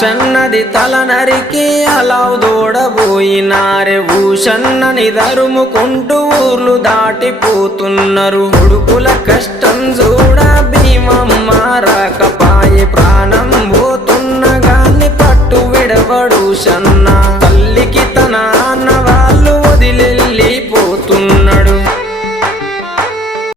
భూషన్నది తల నరికి అలావు దూడబోయినారే భూషన్నని దరుముకుంటూ ఊర్లు దాటిపోతున్నారు కొడుకుల కష్టం చూడ భీమమ్మ రాకపాయే ప్రాణం పోతున్న గాని పట్టు విడవడు షన్న తల్లికి తన అన్న వాళ్ళు వదిలే